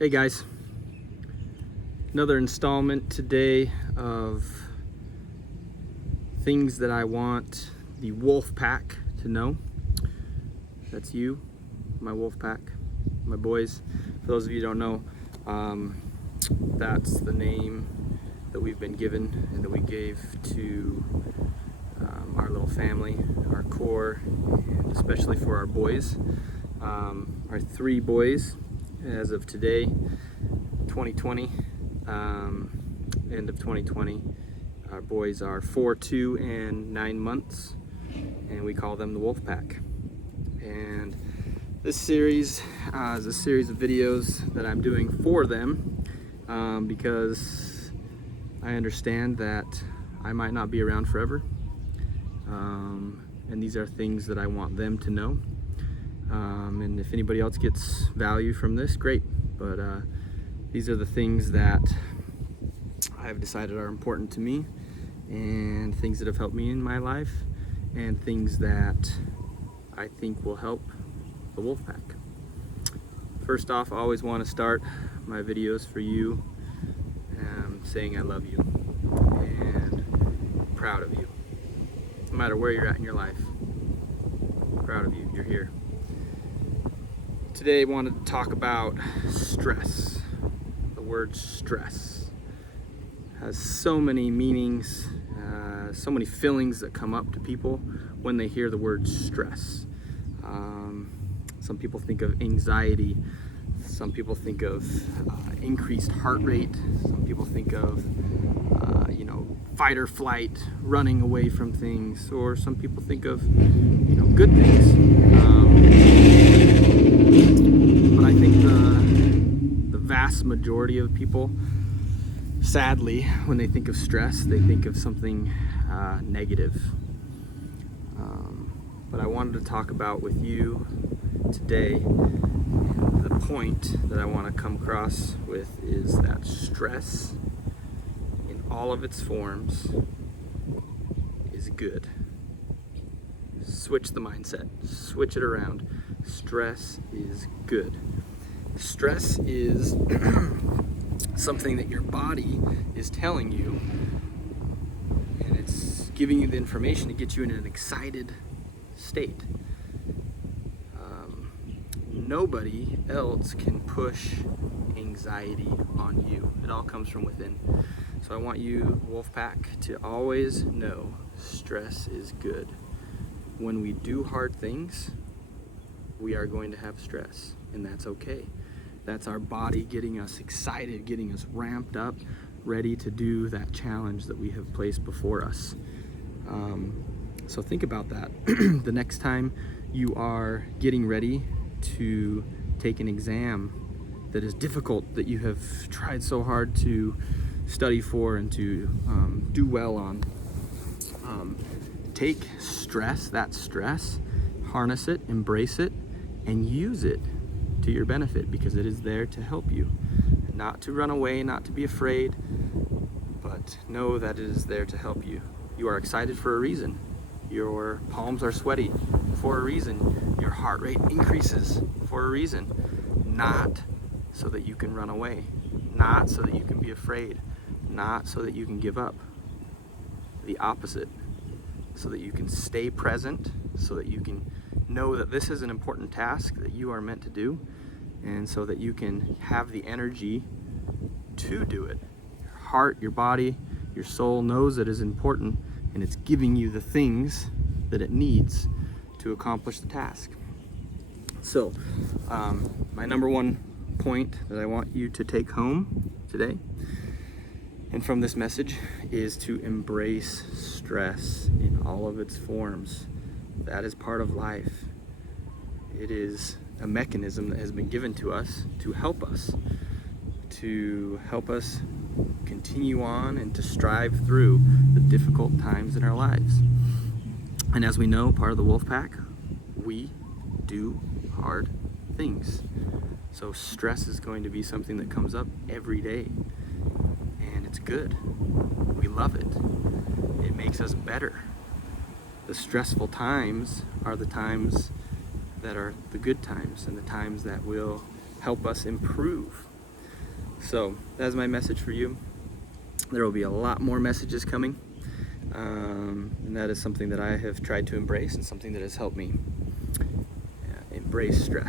Hey guys, another installment today of things that I want the wolf pack to know. That's you, my wolf pack, my boys. For those of you who don't know, that's the name that we've been given and that we gave to our little family, our core, and especially for our boys. Our three boys as of today, 2020, end of 2020. Our boys are 4, 2, and 9 months, and we call them the Wolf Pack. And this series is a series of videos that I'm doing for them because I understand that I might not be around forever, and these are things that I want them to know. And if anybody else gets value from this, great. But these are the things that I've decided are important to me, and things that have helped me in my life, and things that I think will help the wolf pack. First off, I always want to start my videos for you saying I love you and proud of you. No matter where you're at in your life, proud of you, you're here. Today I wanted to talk about stress. The word stress has so many meanings, so many feelings that come up to people when they hear the word stress. Some people think of anxiety, some people think of increased heart rate, some people think of fight or flight, running away from things, or some people think of good things. But I think the vast majority of people, sadly, when they think of stress, they think of something negative. But I wanted to talk about with you today, the point that I want to come across with is that stress in all of its forms is good. Switch the mindset, switch it around. Stress is good. Stress is something that your body is telling you, and it's giving you the information to get you in an excited state. Nobody else can push anxiety on you. It all comes from within. So I want you, Wolfpack, to always know stress is good. When we do hard things, we are going to have stress, and that's okay. That's our body getting us excited, getting us ramped up, ready to do that challenge that we have placed before us. So think about that. The next time you are getting ready to take an exam that is difficult, that you have tried so hard to study for and to do well on, take that stress, harness it, embrace it, and use it to your benefit, because it is there to help you. Not to run away, not to be afraid, but know that it is there to help you. You are excited for a reason. Your palms are sweaty for a reason. Your heart rate increases for a reason. Not so that you can run away. Not so that you can be afraid. Not so that you can give up. The opposite. So that you can stay present, so that you can know that this is an important task that you are meant to do, and so that you can have the energy to do it. Your heart, your body, your soul knows it is important, and it's giving you the things that it needs to accomplish the task. So, my number one point that I want you to take home today, and from this message, is to embrace stress in all of its forms. That is part of life. It is a mechanism that has been given to us to help us continue on and to strive through the difficult times in our lives. And as we know, part of the wolf pack, we do hard things. So stress is going to be something that comes up every day, and it's good. We love it. It makes us better. The stressful times are the times that are the good times, and the times that will help us improve So that's my message for you. There will be a lot more messages coming, and that is something that I have tried to embrace and something that has helped me embrace stress.